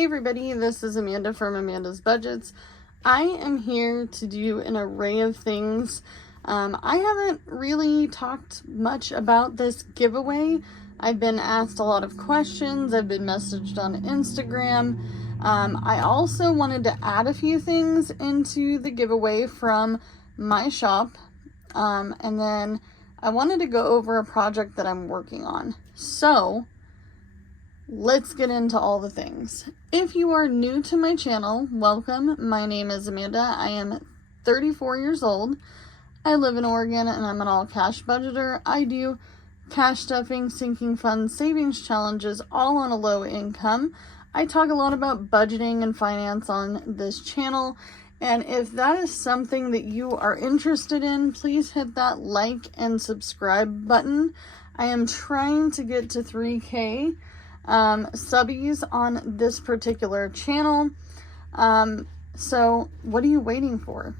Hey everybody, this is Amanda from Amanda's Budgets. I am here to do an array of things. I haven't really talked much about this giveaway. I've been asked a lot of questions. I've been messaged on Instagram. I also wanted to add a few things into the giveaway from my shop. And then I wanted to go over a project that I'm working on. So let's get into all the things. If you are new to my channel, welcome. My name is Amanda. I am 34 years old. I live in Oregon and I'm an all-cash budgeter. I do cash stuffing, sinking funds, savings challenges, all on a low income. I talk a lot about budgeting and finance on this channel. And if that is something that you are interested in, please hit that like and subscribe button. I am trying to get to 3K subbies on this particular channel. So what are you waiting for?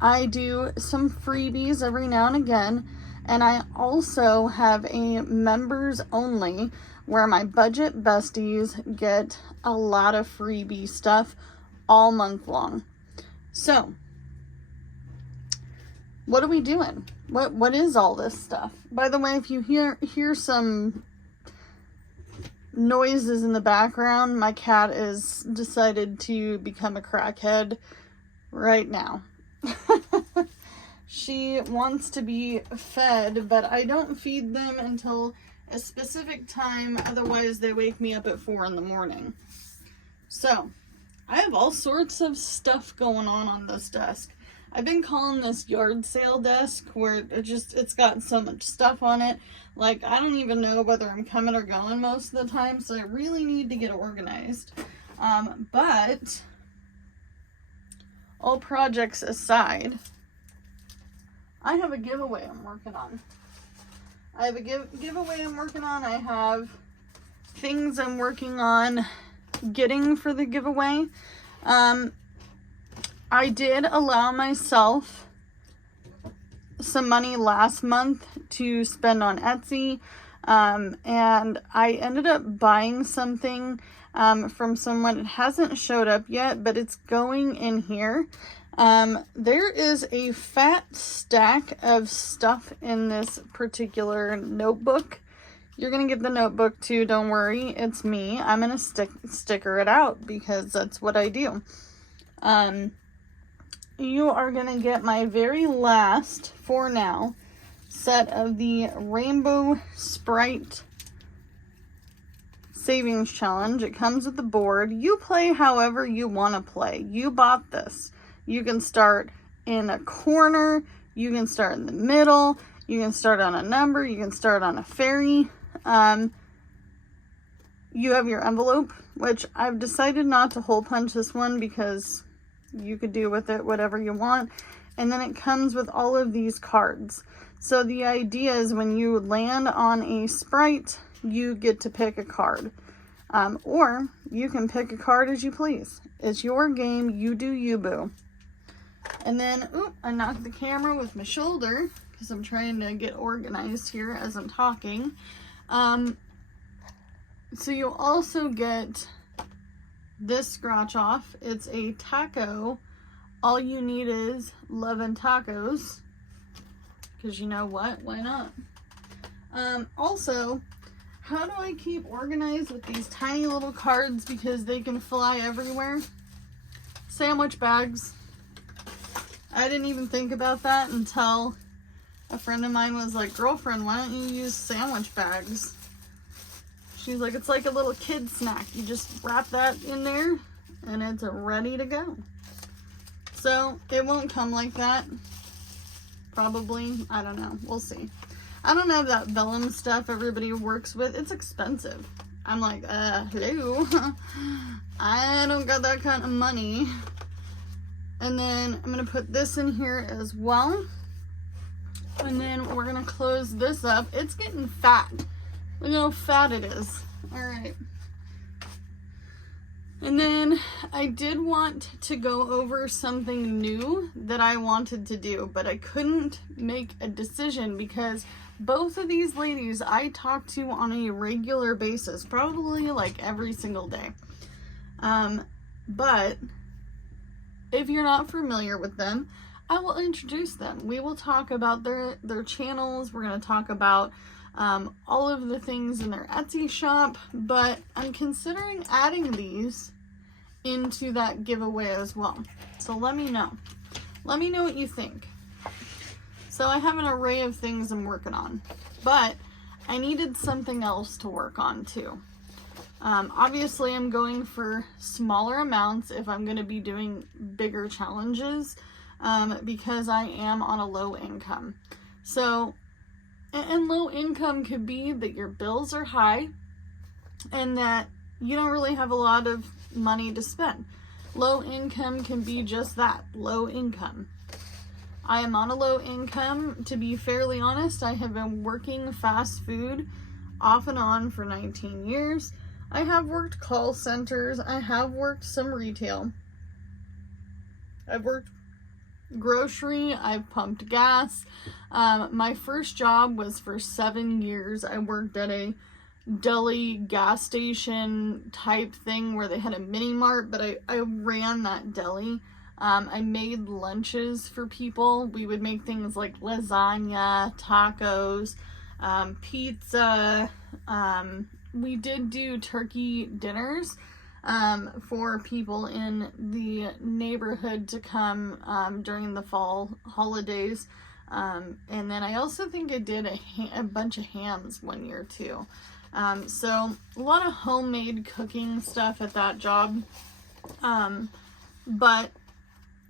I do some freebies every now and again, and I also have a members only where my budget besties get a lot of freebie stuff all month long. So what are we doing? What is all this stuff? By the way, if you hear some noises in the background, my cat is decided to become a crackhead right now. She wants to be fed, but I don't feed them until a specific time, otherwise they wake me up at 4 in the morning. So I have all sorts of stuff going on this desk. I've been calling this yard sale desk, where it's got so much stuff on it. Like, I don't even know whether I'm coming or going most of the time, so I really need to get organized. But all projects aside, I have a giveaway I'm working on. I have a giveaway I'm working on. I have things I'm working on getting for the giveaway. I did allow myself some money last month to spend on Etsy, and I ended up buying something from someone. It hasn't showed up yet, but it's going in here. There is a fat stack of stuff in this particular notebook. You're gonna get the notebook too, don't worry, it's me. I'm gonna sticker it out because that's what I do. You are gonna get my very last, for now, set of the Rainbow Sprite Savings Challenge. It comes with the board. You play however you want to play. You bought this. You can start in a corner, you can start in the middle, you can start on a number, you can start on a fairy. You have your envelope, which I've decided not to hole punch this one because you could do with it whatever you want. And then it comes with all of these cards. So the idea is when you land on a Sprite, you get to pick a card. Or you can pick a card as you please. It's your game, you do you, boo. And then, I knocked the camera with my shoulder because I'm trying to get organized here as I'm talking. So you'll also get this scratch off. It's a taco. All you need is love and tacos. Because you know what? Why not? Also, how do I keep organized with these tiny little cards because they can fly everywhere? Sandwich bags. I didn't even think about that until a friend of mine was like, girlfriend, why don't you use sandwich bags? She's like, it's like a little kid snack. You just wrap that in there and it's ready to go. So it won't come like that. Probably. I don't know. We'll see. I don't know that vellum stuff everybody works with. It's expensive. I'm like, hello. I don't got that kind of money. And then I'm going to put this in here as well. And then we're going to close this up. It's getting fat. Look how fat it is. Alright. And then I did want to go over something new that I wanted to do, but I couldn't make a decision because both of these ladies I talk to on a regular basis, probably like every single day. But if you're not familiar with them, I will introduce them. We will talk about their channels. We're going to talk about all of the things in their Etsy shop, but I'm considering adding these into that giveaway as well. So let me know. Let me know what you think. So I have an array of things I'm working on, but I needed something else to work on too. Obviously I'm going for smaller amounts if I'm going to be doing bigger challenges, because I am on a low income. So, and low income could be that your bills are high and that you don't really have a lot of money to spend. Low income can be just that, low income. I am on a low income. To be fairly honest, I have been working fast food off and on for 19 years. I have worked call centers. I have worked some retail. I've worked grocery. I've pumped gas. My first job was for 7 years. I worked at a deli gas station type thing where they had a mini mart, but I ran that deli. I made lunches for people. We would make things like lasagna, tacos, pizza. We did do turkey dinners for people in the neighborhood to come during the fall holidays. And then I also think I did a bunch of hams one year too. So a lot of homemade cooking stuff at that job. But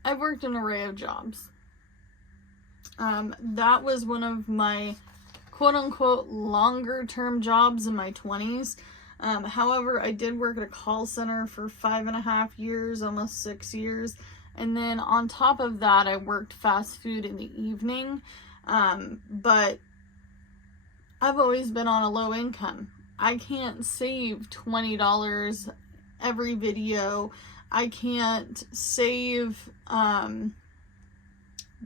I've worked an array of jobs. That was one of my quote-unquote longer-term jobs in my 20s. However, I did work at a call center for 5.5 years, almost 6 years. And then on top of that, I worked fast food in the evening. But I've always been on a low income. I can't save $20 every video. I can't save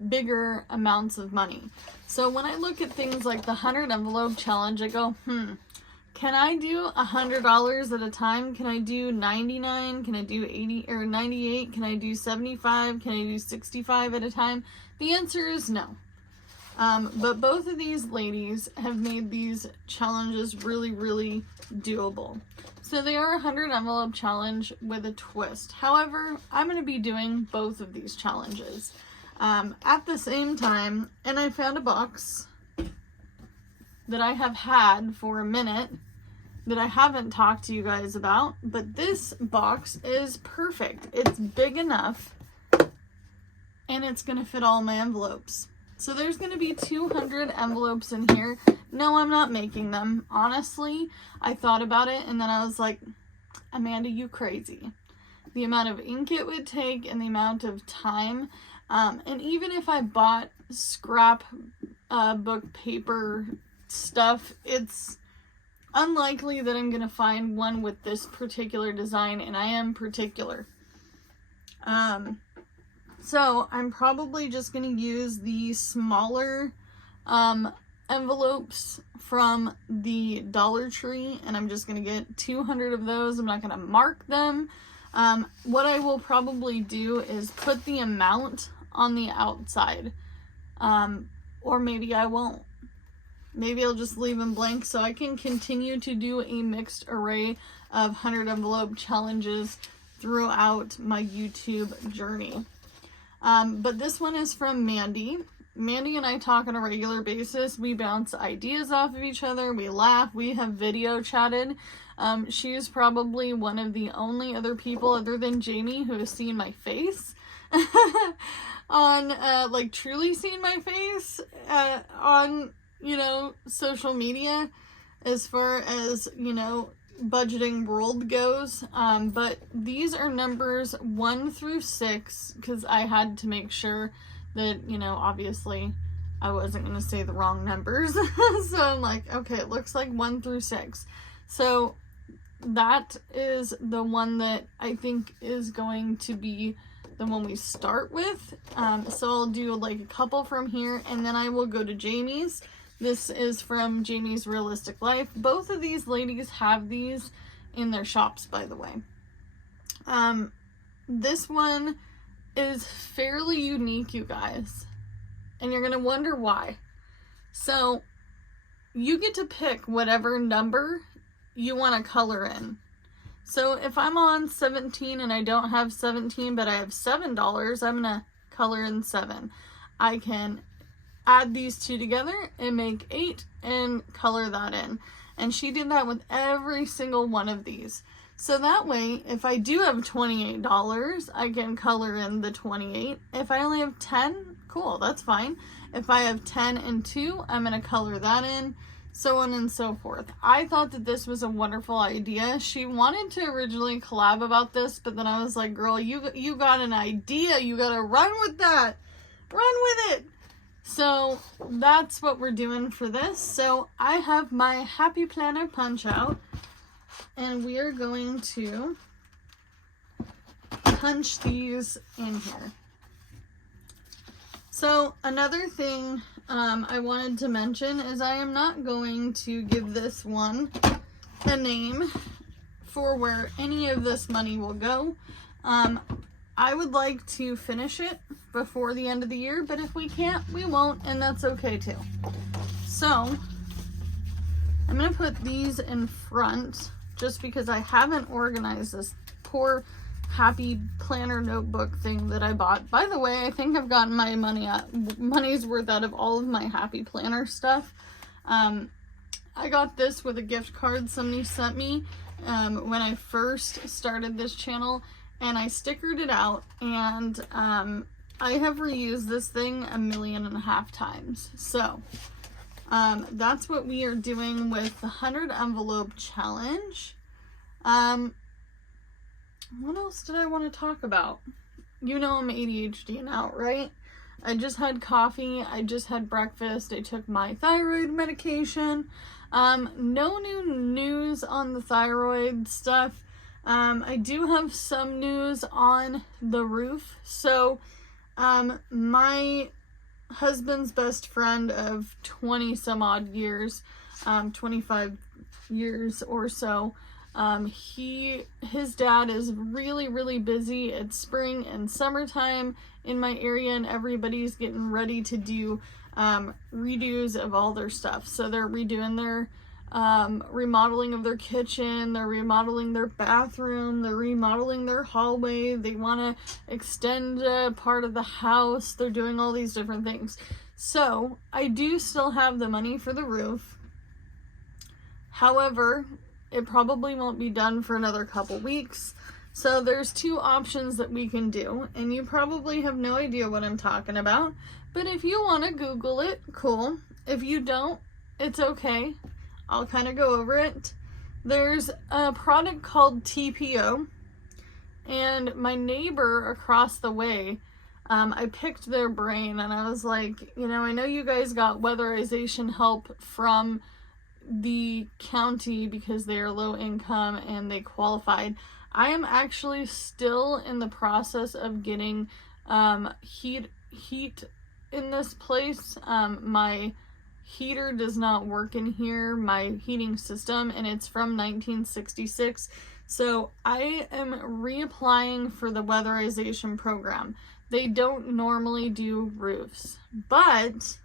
bigger amounts of money. So when I look at things like the 100 envelope challenge, I go, can I do $100 at a time? Can I do 99? Can I do 80 or 98? Can I do 75? Can I do 65 at a time? The answer is no. But both of these ladies have made these challenges really, really doable. So they are a 100 envelope challenge with a twist. However, I'm going to be doing both of these challenges at the same time. And I found a box that I have had for a minute that I haven't talked to you guys about. But this box is perfect. It's big enough and it's going to fit all my envelopes. So there's going to be 200 envelopes in here. No, I'm not making them. Honestly, I thought about it and then I was like, Amanda, you crazy. The amount of ink it would take and the amount of time. And even if I bought scrap book paper stuff, it's unlikely that I'm going to find one with this particular design, and I am particular. So I'm probably just going to use the smaller envelopes from the Dollar Tree, and I'm just going to get 200 of those. I'm not going to mark them. What I will probably do is put the amount on the outside, or maybe I won't. Maybe I'll just leave them blank so I can continue to do a mixed array of 100 envelope challenges throughout my YouTube journey. But this one is from Mandy. Mandy and I talk on a regular basis. We bounce ideas off of each other. We laugh. We have video chatted. She is probably one of the only other people other than Jamie who has seen my face on, like truly seen my face on, you know, social media as far as, you know, budgeting world goes. But these are numbers 1 through 6 because I had to make sure that, you know, obviously I wasn't going to say the wrong numbers. So I'm like, okay, it looks like 1 through 6. So that is the one that I think is going to be the one we start with. So I'll do like a couple from here and then I will go to Jamie's. This is from Jamie's Realistic Life. Both of these ladies have these in their shops, by the way. This one is fairly unique, you guys, and you're gonna wonder why. So you get to pick whatever number you want to color in. So if I'm on 17 and I don't have 17 but I have $7, I'm gonna color in 7. I can add these two together and make 8 and color that in. And she did that with every single one of these. So that way, if I do have $28, I can color in the 28. If I only have 10, cool, that's fine. If I have 10 and 2, I'm going to color that in, so on and so forth. I thought that this was a wonderful idea. She wanted to originally collab about this, but then I was like, girl, you got an idea. You got to run with that. Run with it. So that's what we're doing for this. So I have my Happy Planner punch out, and we are going to punch these in here. So another thing I wanted to mention is I am not going to give this one a name for where any of this money will go. I would like to finish it before the end of the year, but if we can't, we won't, and that's okay too. So I'm going to put these in front just because I haven't organized this poor Happy Planner notebook thing that I bought. By the way, I think I've gotten my money's worth out of all of my Happy Planner stuff. I got this with a gift card somebody sent me when I first started this channel, and I stickered it out, and I have reused this thing 1.5 million times. So that's what we are doing with the 100 envelope challenge. What else did I want to talk about? You know I'm ADHD now, right? I just had coffee. I just had breakfast. I took my thyroid medication. No new news on the thyroid stuff. I do have some news on the roof. So, my husband's best friend of 20 some odd years, 25 years or so, his dad is really busy. It's spring and summertime in my area, and everybody's getting ready to do redos of all their stuff. So they're redoing their remodeling of their kitchen, they're remodeling their bathroom, they're remodeling their hallway, they want to extend a part of the house, they're doing all these different things. So I do still have the money for the roof. However, it probably won't be done for another couple weeks. So there's two options that we can do, and you probably have no idea what I'm talking about, but if you want to Google it, cool. If you don't, it's okay. I'll kind of go over it. There's a product called TPO, and my neighbor across the way, I picked their brain, and I was like, you know, I know you guys got weatherization help from the county because they are low income and they qualified. I am actually still in the process of getting heat in this place. My heater does not work in here, my heating system, and it's from 1966. So I am reapplying for the weatherization program. They don't normally do roofs, but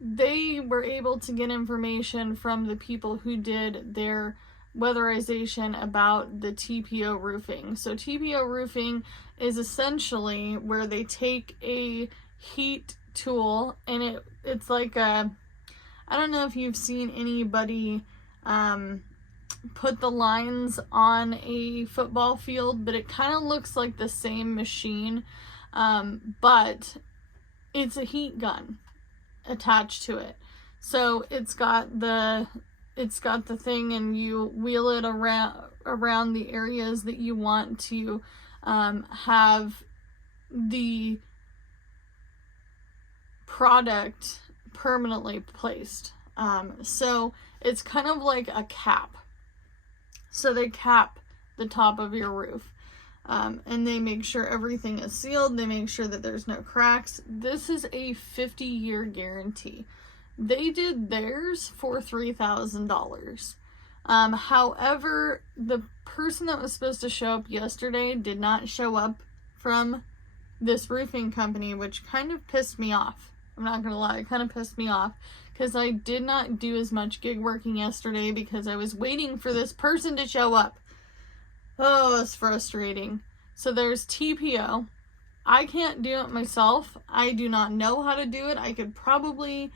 they were able to get information from the people who did their weatherization about the TPO roofing. So TPO roofing is essentially where they take a heat tool, and it's like a, I don't know if you've seen anybody put the lines on a football field, but it kind of looks like the same machine, but it's a heat gun attached to it. So it's got the thing, and you wheel it around the areas that you want to have the product permanently placed. So it's kind of like a cap. So they cap the top of your roof. And they make sure everything is sealed. They make sure that there's no cracks. This is a 50-year guarantee. They did theirs for $3,000. However, the person that was supposed to show up yesterday did not show up from this roofing company, which kind of pissed me off. I'm not gonna lie, it kind of pissed me off because I did not do as much gig working yesterday because I was waiting for this person to show up. Oh, it's frustrating. So there's TPO. I can't do it myself. I do not know how to do it. I could probably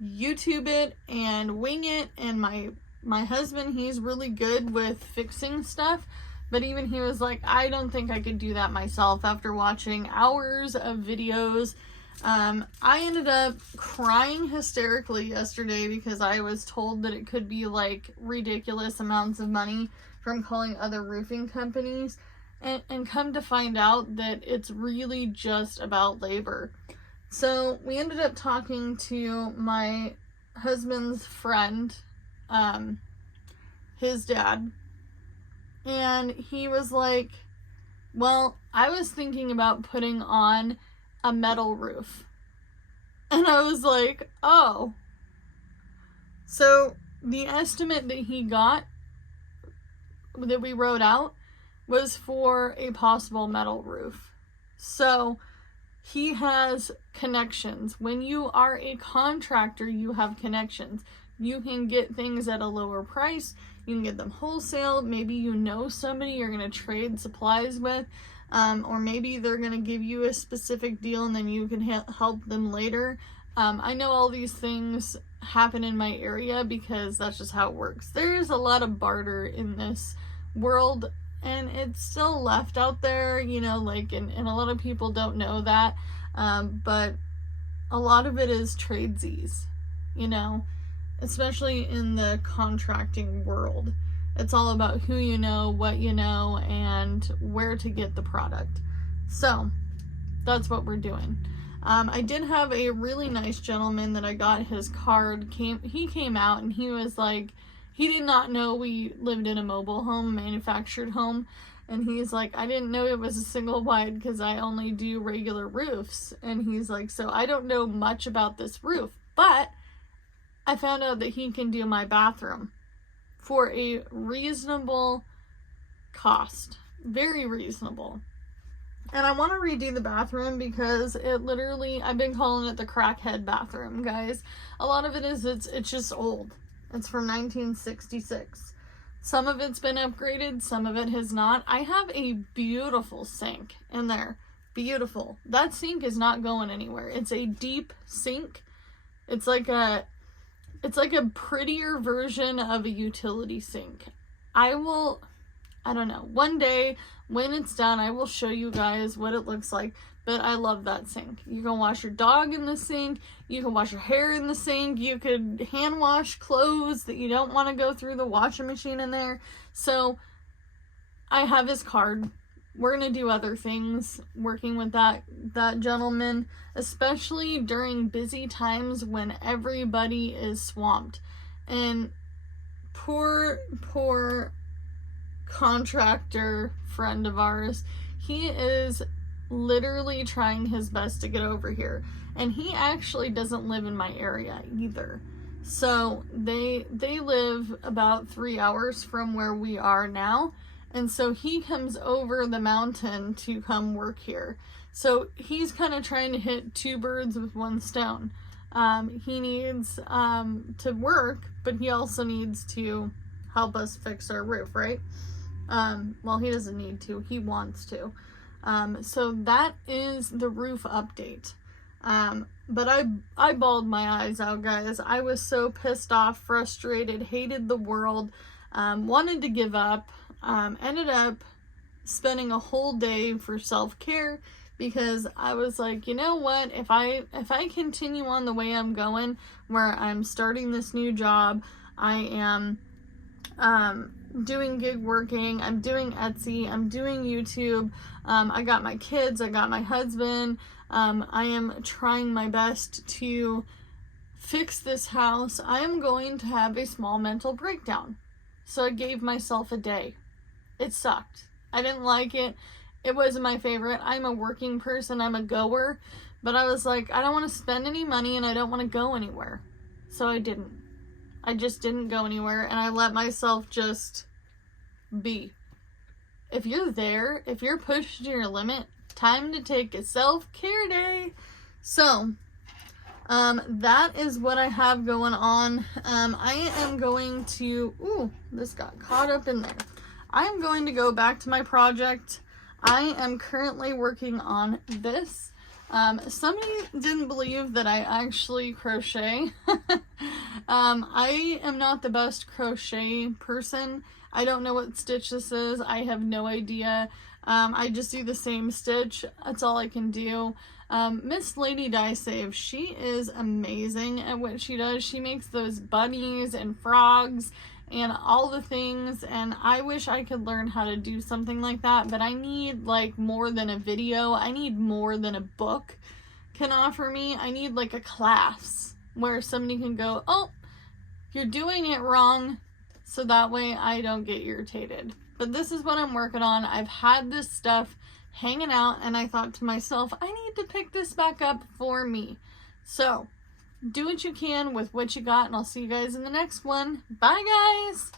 YouTube it and wing it, and my husband, he's really good with fixing stuff, but even he was like, I don't think I could do that myself after watching hours of videos. I ended up crying hysterically yesterday because I was told that it could be like ridiculous amounts of money from calling other roofing companies, and come to find out that it's really just about labor. So we ended up talking to my husband's friend, his dad, and he was like, well, I was thinking about putting on a metal roof. And I was like, oh. So the estimate that he got, that we wrote out, was for a possible metal roof. So he has connections. When you are a contractor, you have connections. You can get things at a lower price. You can get them wholesale. Maybe you know somebody you're going to trade supplies with. Or maybe they're going to give you a specific deal and then you can help them later. I know all these things happen in my area because that's just how it works. There's a lot of barter in this world, and it's still left out there, you know, like, and a lot of people don't know that, but a lot of it is tradesies, you know, especially in the contracting world. It's all about who you know, what you know, and where to get the product. So that's what we're doing. I did have a really nice gentleman that I got his card. He came out and he was like, he did not know we lived in a mobile home, manufactured home. And he's like, I didn't know it was a single wide because I only do regular roofs. And he's like, so I don't know much about this roof, but I found out that he can do my bathroom for a reasonable cost. Very reasonable. And I want to redo the bathroom because it literally, I've been calling it the crackhead bathroom, guys. A lot of it is, it's just old. It's from 1966. Some of it's been upgraded, some of it has not. I have a beautiful sink in there. Beautiful. That sink is not going anywhere. It's a deep sink. It's like a prettier version of a utility sink. I don't know. One day when it's done, I will show you guys what it looks like. But I love that sink. You can wash your dog in the sink. You can wash your hair in the sink. You could hand wash clothes that you don't want to go through the washing machine in there. So I have his card. We're going to do other things working with that gentleman, especially during busy times when everybody is swamped. And poor contractor friend of ours, he is literally trying his best to get over here, and he actually doesn't live in my area either. So they live about 3 hours from where we are now, and so he comes over the mountain to come work here. So he's kind of trying to hit two birds with one stone. He needs to work, but he also needs to help us fix our roof, right? Well, he doesn't need to, he wants to. So that is the roof update. But I bawled my eyes out, guys. I was so pissed off, frustrated, hated the world, wanted to give up, ended up spending a whole day for self-care because I was like, you know what, if I continue on the way I'm going, where I'm starting this new job, I am doing gig working, I'm doing Etsy, I'm doing YouTube, I got my kids, I got my husband, I am trying my best to fix this house. I am going to have a small mental breakdown. So I gave myself a day. It sucked. I didn't like it. It wasn't my favorite. I'm a working person, I'm a goer, but I was like, I don't want to spend any money and I don't want to go anywhere. So I didn't. I just didn't go anywhere, and I let myself just be. if you're there, if you're pushed to your limit, time to take a self-care day. So, that is what I have going on. I am going to, ooh, this got caught up in there. I am going to go back to my project. I am currently working on this. Somebody didn't believe that I actually crochet. I am not the best crochet person. I don't know what stitch this is. I have no idea. I just do the same stitch. That's all I can do. Miss Lady Die Save, she is amazing at what she does. She makes those bunnies and frogs and all the things, and I wish I could learn how to do something like that, but I need like more than a video. I need more than a book can offer me. I need like a class where somebody can go, oh, you're doing it wrong, so that way I don't get irritated. But this is what I'm working on. I've had this stuff hanging out, and I thought to myself, I need to pick this back up for me. So do what you can with what you got, and I'll see you guys in the next one. Bye, guys!